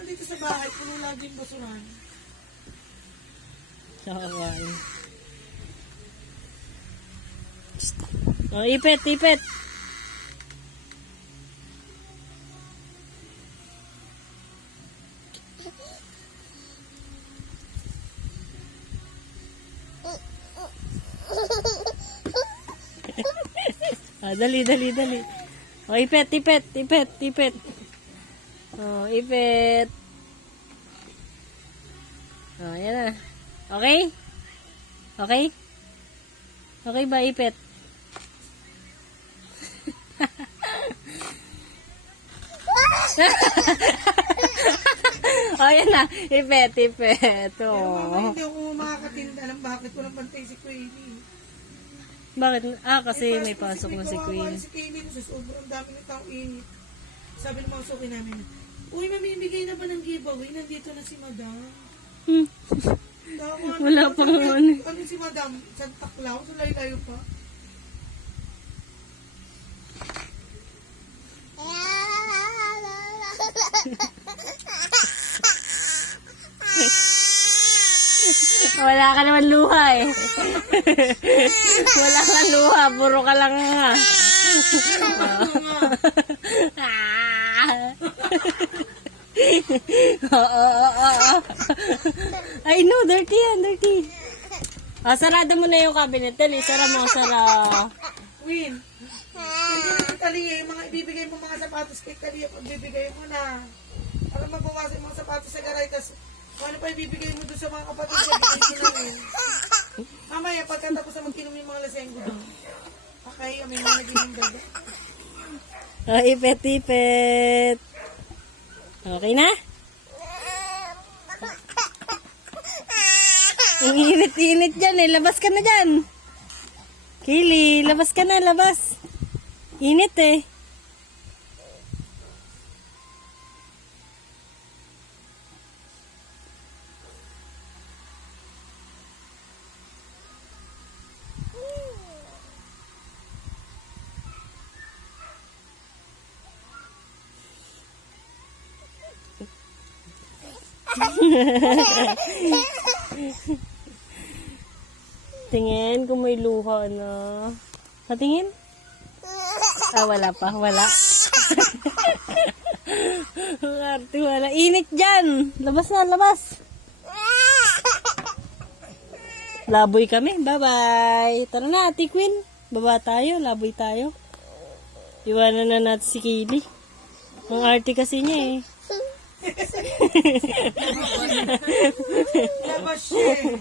nandito sa bahay, puno lagi yung basuran. Nakakain. Oh, ipet, ipet. Ah, dali, dali, dali. Oh, ipet, ipet, ipet, ipet. Oh, ipet. Oh, yan na. Okay? Okay? Okay ba, ipet? Oh, yan na. Ipet, ipet. Pero mama, Oh. hindi ako makakatinda. Alam bakit walang pantay si Queenie. Bakit? Ah, kasi Eh, may pasok na si kawawa Queen. Si Queenie kasi sobrang dami ng tao init. Sabi ng mga suki namin, uy, mamimigay na ba ng giveaway? Nandito na si Madam. Hmm. Wala pa naman. Ano si Madam? Santa Claus? Layo-layo pa. Wala ka naman luha eh. Wala ka luha, puro ka lang nga. Oo. Ay no, dirty yan, dirty. Ah, sarada mo na yung cabinet. Dali, sara mo, sara. Win, hindi na Tali, yung mga ibibigay mo mga sapatos kay Tali, pagbibigay mo na. Alam mo, bawasan yung mga sapatos sa garay, tas kung ano pa ibibigay mo doon sa mga kapatid niya, bigay ko na yun. Mamaya, pagkatapos na magkinom yung mga lasenggo doon. Okay, may mga naging gaga. Oh, ipet, ipet. Okay na? Ang init-init dyan eh. Labas ka na dyan. Kaylee, labas ka na, labas. Init eh. Tingin kung may luha na. Patingin? Ah, wala pa. Wala. Ang arte, wala. Init dyan. Labas na, labas. Laboy kami. Bye-bye. Tara na, Ate Queen. Baba tayo. Laboy tayo. Iwanan na natin si Kaylee. Ang arte kasi niya eh. Labas siya eh.